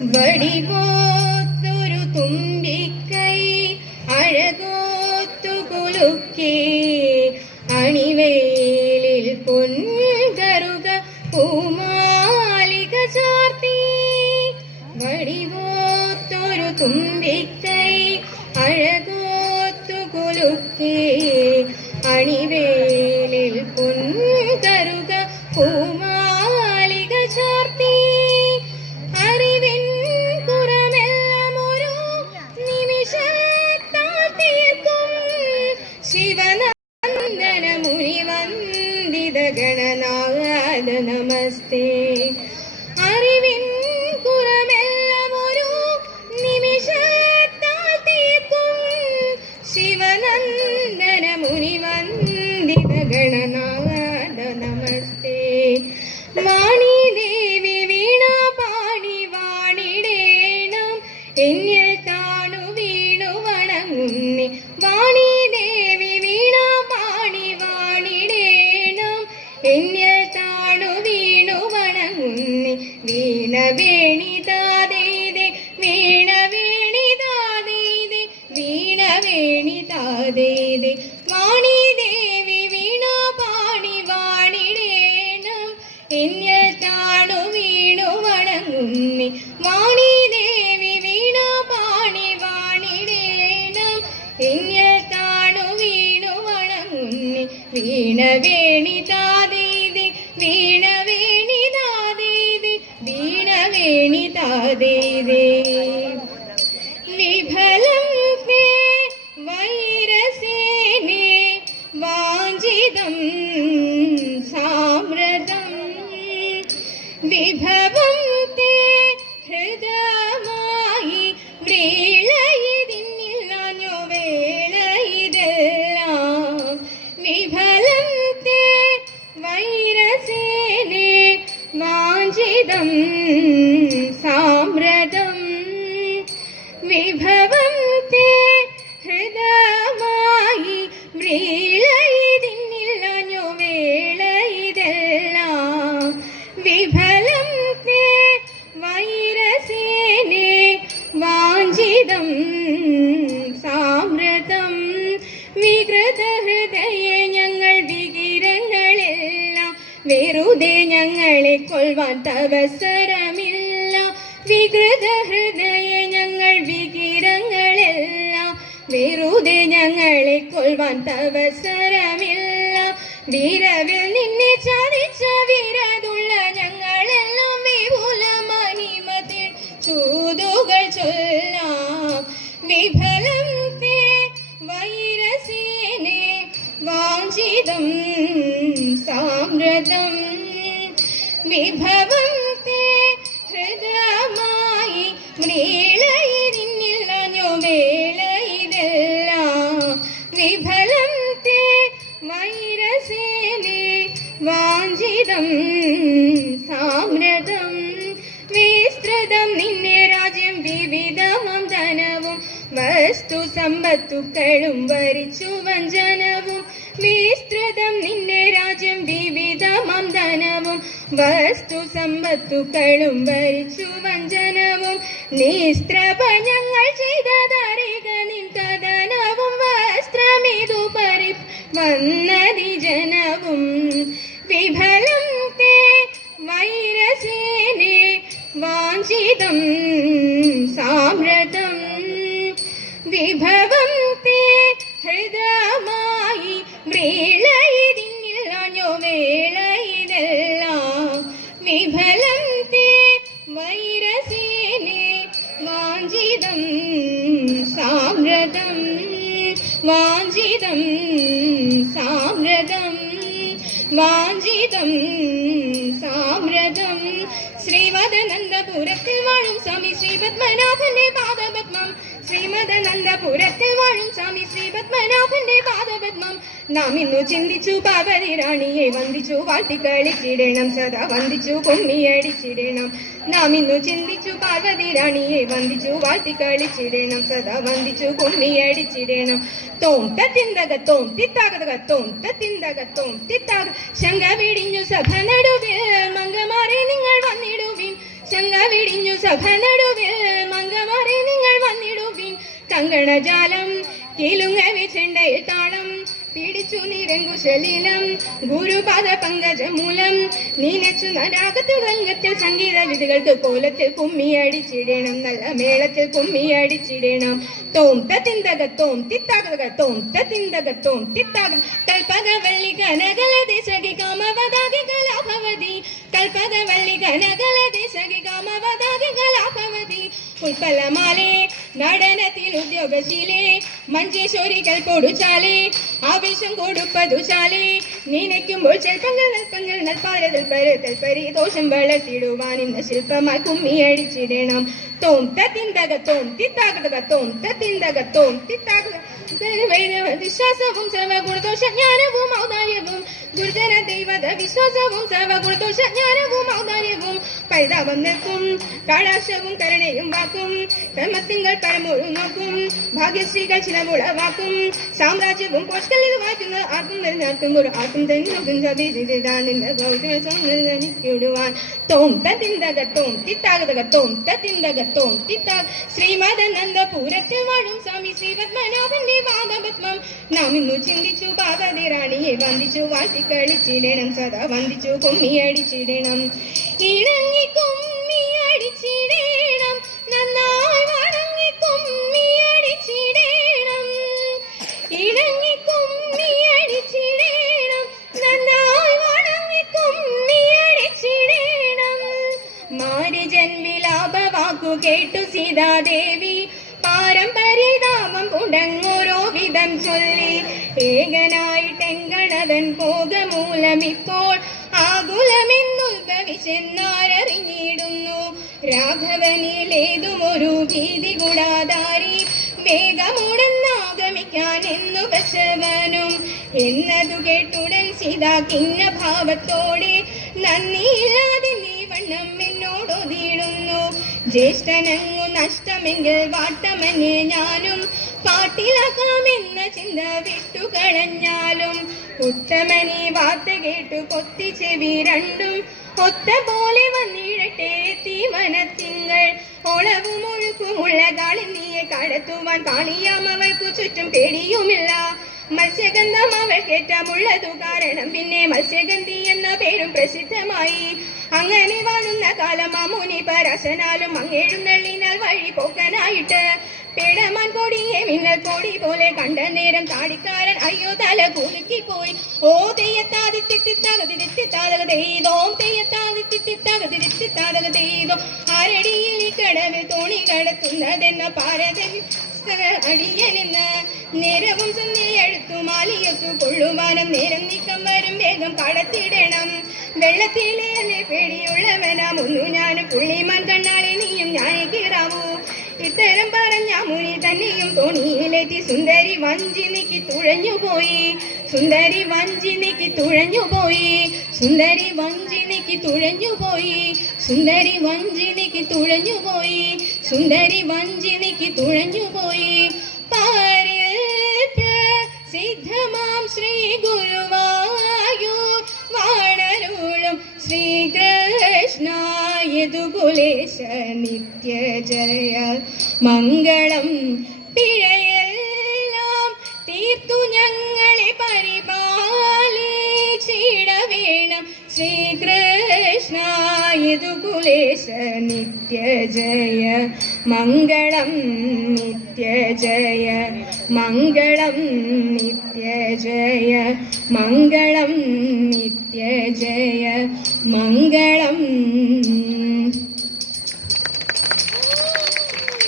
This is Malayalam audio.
വടിവോത്തൊരു തുമ്പിക്കൈ അഴകോത്തു കുലുക്കി അണിവേലിൽ പൊൻകറുക പൂമാലിക ചാർത്തി. വടിവോത്തൊരു തുമ്പിക്കൈ അഴകോത്തു കുലുക്കി അണിവേലിൽ പൊൻകറുക പൂമാലിക ചാർത്തി. അറിവിൻ കുറമെല്ലാമൊരു നിമിഷത്താൽ തീർക്കും ശിവനന്ദന മുനിവന്ദിത ഗണനാഥ നമസ്തേ. അറിവിൻ കുറമെല്ലാമൊരു നിമിഷത്താൽ തീർക്കും ശിവനന്ദന മുനിവന്ദിത ഗണനാഥ നമസ്തേ. വാണിദേവി വീണ പാടി വാണിടേണം എന്നിൽ താണു വീണു വണങ്ങുന്നി. വാണിദേവി വീണ പാടി വാണിടേണം എന്നിൽ താണു വീണു വണങ്ങുന്നി. വീണ വേണിതാദേദേ വീണ വേണിതാദേദേ വീണ വേണിതാദേദേ. വാണിദേവി വീണ പാടി വാണിടേണം എന്നിൽ താണു വീണു വണങ്ങുന്നി. വാണിദേവി വീണ പാടി വാണിടേണം എന്നിൽ താണു വീണു വണങ്ങുന്നി. വീണ വേണിതാദേദേ വീണ വേണിതാദേദേ വീണ വേണിതാദേദേ. വിഫലം തേ വൈരസേനേ വാഞ്ചിതം സാമ്രതം. വിഭവം തേ ഹൃദയമായി വ്രീളയിതിന്നില്ലാഞ്ഞു വേളയിതെല്ലാം. വിഫലം തേ വൈരസേനേ വാഞ്ചിതം സാമ്രതം. വിഭവം തേ ഹൃദയമായി വ്രീളയിതിന്നില്ലാഞ്ഞു വേളയിതെല്ലാം. വിഫലം തേ വൈരസേനേ വാഞ്ചിതം സാമ്രതം. വികൃത ഹൃദയ ഞങ്ങൾ വികിരങ്ങളെല്ലാം വെറുതെ ഞങ്ങളെ കൊൽവാൻ തവസരമില്ല. വികൃത ഹൃദയ ഞങ്ങൾ വികിരങ്ങളെല്ലാം വെറുതെ ഞങ്ങളെ കൊൽവാൻ തവസരമില്ല. വിരവിൽ നിന്നെ ചതിച്ച വിരതുള്ള ഞങ്ങളെല്ലാം വിപുല മണിമതിൽ ചൂതുകൾ ചൊല്ലാം. വിഫലം തേ വൈരസേനേ വാഞ്ചിതം സാമ്രതം. വിഭവം തേ ഹൃദയമായി വ്രീളയിതിന്നില്ലാഞ്ഞു വേളയിതെല്ലാം. വിഫലം തേ വൈരസേനേ വാഞ്ചിതം സാമ്രതം. വിസ്തൃതം നിന്നെ രാജ്യം വിവിധമം ധനവും വസ്തു സമ്പത്തുക്കളും വരിച്ചു വഞ്ചനവും. വിസ്തൃതം നിന്നെ രാജ്യം വിവിധമം ധനവും വസ്തു സമ്പത്തുക്കളും വരിച്ചു വഞ്ചനവും. നിസ്ത്രപ ഞങ്ങൾ ചെയ്തതറിക നിൻ കഥനവും വസ്ത്രമിതു പരി വന്നതി ജനവും. വിഫലം തേ വൈരസേനേ വാഞ്ചിതം സാമ്രതം. വിഭവം തേ ഹൃദയമായി വ്രീളയിതിന്നില്ലാഞ്ഞു വേളയിതെല്ലാം. വിഫലം തേ വൈരസേനേ വാഞ്ചിതം സാമ്രതം. വാഞ്ചിതം സാമ്രതം വാഞ്ചിതം സാമ്രതം. ശ്രീമദനന്ദപുരത്തിൽ വാഴും സ്വാമി ശ്രീ പത്മനാഭന്റെ പാദപത്മം. ശ്രീമദനന്ദപുരത്തിൽ വാഴും സ്വാമി ശ്രീ പത്മനാഭന്റെ പാദപത്മം. നാം ഇന്നു ചിന്തിച്ചു പാർവതി റാണിയെ വന്ദിച്ചു വാട്ടിക്കളിച്ചിടണം സദാ വന്ദിച്ചു കൊമ്മിയടിച്ചിടണം. നാം ഇന്നു ചിന്തിച്ചു പാർവതി റാണിയെ വന്ദിച്ചു വാട്ടിക്കളിച്ചിടണം സദാ വന്ദിച്ചു കൊമ്മിയടിച്ചിടണം. തോം തിന്തക തോം തിത്താകതക തോം തിന്തക തോം തിത്താക. ശങ്ക വിടിഞ്ഞു സഭ നടുവിൽ മംഗമാരെ നിങ്ങൾ വന്നിടുവിൻ. ശങ്ക വിടിഞ്ഞു സഭ നടുവിൽ കങ്കണജാലം കിലുങ്ങവി ചെണ്ടയിൽ താളം പിടിച്ചു നിരങ്കുശലീലം ഗുരുപാദ പങ്കജമൂലം നീനച്ചു നരാഗത്തുകത്തിൽ സംഗീത വിധികൾക്ക് കോലത്തിൽ കുമ്മിയടിച്ചിടണം നല്ല മേളത്തിൽ കുമ്മിയടിച്ചിടണം തോം തിന്തകത്തോം തിത്താകത്തോം തിന്തകത്തോം തിത്താക കൽപകവള്ളി കനകലതി സഖി കാമവദാകി കലാഭവതി കൽപകവള്ളി കനകലതി സഖി കാമവദാകി കലാഭവതി ഉൽപ്പലമാലേ നടനത്തിൽ ഉദ്യോഗശീലേ മഞ്ചേശ്വരികൾ പൊടുച്ചാലേ ആവേശം കൊടുപ്പതു ചാലേ നനയ്ക്കുമ്പോൾ ശില്പങ്ങൾ നൽപ്പങ്ങൾ നൽപ്പാലതൽപരി ദോഷം വളർത്തിടുവാൻ ഇന്ന് ശില്പമായി കുമ്മിയടിച്ചിടണം തോം തിന്തകത്തോം തിത്താകത്തോം തിന്തകത്തോം തിത്താക വിശ്വാസവും സർവഗുണദോഷ ജ്ഞാനവും ഔദാര്യവും ഗുരുജന ദൈവത വിശ്വാസവും സർവഗുണദോഷ ജ്ഞാനവും ഔദാര്യവും പരിതാപം നിൽക്കും കാടാശവും കരുണയും വാക്കും കർമ്മത്തിങ്കൾ പരമൊരു നോക്കും ഭാഗ്യശ്രീകൾ ചിലവുളവാക്കും സാമ്രാജ്യവും പോഷ്കൽ ഇത് വായിക്കുന്ന ആർക്കും നിലനിർത്തും ഒരു ആർക്കും തന്നെ ഗൗരവനിക്കിടുവാൻ തോം തിന്തകത്തോം തിത്താകത്തോം തിന്തകത്തോം തിത്താ ശ്രീമദനന്ദപുരത്തിൽ വാഴും സ്വാമി ശ്രീപത്മനാഭന്റെ പാദപത്മം നാം ഇന്നു ചിന്തിച്ചു പാർവതി റാണിയെ വന്ദിച്ചു വാഴ്ത്തിക്കളിച്ചിടണം സദാ വന്ദിച്ചു കുമ്മിയടിച്ചിടണം ഇണങ്ങി കുമ്മിയടിച്ചിടണം നന്നായി വണങ്ങി കുമ്മിയടിച്ചിടണം ഇണങ്ങി കുമ്മിയടിച്ചിടണം നന്നായി വണങ്ങി കുമ്മിയടിച്ചിടണം മാരിജൻ വിലാപ വാക്കു കേട്ടു സീതാദേവി പാരമ്പര്യതാപം ഉടങ്ങോരോ വിധം ചൊല്ലി ഏകനായിട്ടെങ്കണവൻ പോകമൂലമിപ്പോൾ ആകുലമെന്നുദ്ഭവിച്ചെന്നാരറിഞ്ഞിടുന്നു രാഘവനിലേതുമൊരു ഭീതി കൂടാതാരി വേഗമുടന്നാഗമിക്കാൻ എന്നു വച്ചവനും എന്നതു കേട്ടുടൻ സീതാ കിന്ന ഭാവത്തോടെ നന്ദിയില്ലാതെ നീ വണ്ണം എന്നോടൊതിടുന്നു ജ്യേഷ്ഠനങ്ങു നഷ്ടമെങ്കിൽ വാട്ടമനെ ഞാനും പാട്ടിലാക്കാമെന്ന ചിന്ത വിട്ടുകളഞ്ഞാലും ഉത്തമനീ വാർത്ത കേട്ടു കൊത്തി ചെവി രണ്ടും ഒത്ത പോലെ വന്നിടട്ടെ തീവനത്തിങ്കൾ ഒളവും ഒഴുക്കുമുള്ള കാളിന്തിയെ കടത്തുവാൻ കാളിയാം അവൾക്കു ചുറ്റും പേടിയുമില്ല മത്സ്യഗന്ധം അവൾക്കേറ്റമുള്ളതു കാരണം പിന്നെ മത്സ്യഗന്ധി എന്ന പേരും പ്രസിദ്ധമായി അങ്ങനെ വാഴുന്ന കാലം ആ മുനി പരശനാലും അങ്ങേഴുന്നള്ളിനാൽ വഴി പോക്കനായിട്ട് പേടമാൻ കൊടിയെ മിന്നൽ കൊടി പോലെ കണ്ട നേരം താടിക്കാരൻ അയ്യോ തല കുലുക്കിപ്പോയി ഓ തെയ്യത്താതിത്തിത്താകതിരിത്തിത്താതകതീതോം തെയ്യത്താതിത്തിത്താകതിരിത്തിത്താതകതീതോ ആരടിയിൽ ഈ കടവിൽ തോണി കടത്തുന്നതെന്ന പാരതൻ അടിയനെന്ന് നേരവും സന്ധ്യയെഴുത്തു മാലിയത്തു കൊള്ളുവാനും നേരം നീക്കം വരും വേഗം കടത്തിടണം വെള്ളത്തിലേറെ പേടിയുള്ളവനാം ഒന്നു ഞാൻ പുള്ളിമാൻ കണ്ണാളെ നീയും ഞാനേ കീറാവൂ ഇത്തരം പറഞ്ഞ മുനി തന്നെയും തോണിയിലേറ്റി സുന്ദരി വഞ്ചിനിക്ക് തുഴഞ്ഞുപോയി സുന്ദരി വഞ്ചിനിക്ക് തുഴഞ്ഞുപോയി സുന്ദരി വഞ്ചിനിക്ക് തുഴഞ്ഞുപോയി സുന്ദരി വഞ്ചിനിക്ക് തുഴഞ്ഞുപോയി സുന്ദരി വഞ്ചിനിക്ക് തുഴഞ്ഞുപോയി സിദ്ധമാം ശ്രീ ഗുരുവായൂർ വാണരുളും ശ്രീകൃഷ്ണ യദുകുലേശ നിത്യ ജയ മംഗളം പിഴയെല്ലാം തീർത്തു ഞങ്ങളെ പരിപാലിച്ചിടവേണം ശ്രീകൃഷ്ണ യദുകുലേശ നിത്യ ജയ മംഗളം നിത്യ ജയ മംഗളം നിത്യ ജയ മംഗളം നിത്യ ജയ മംഗളം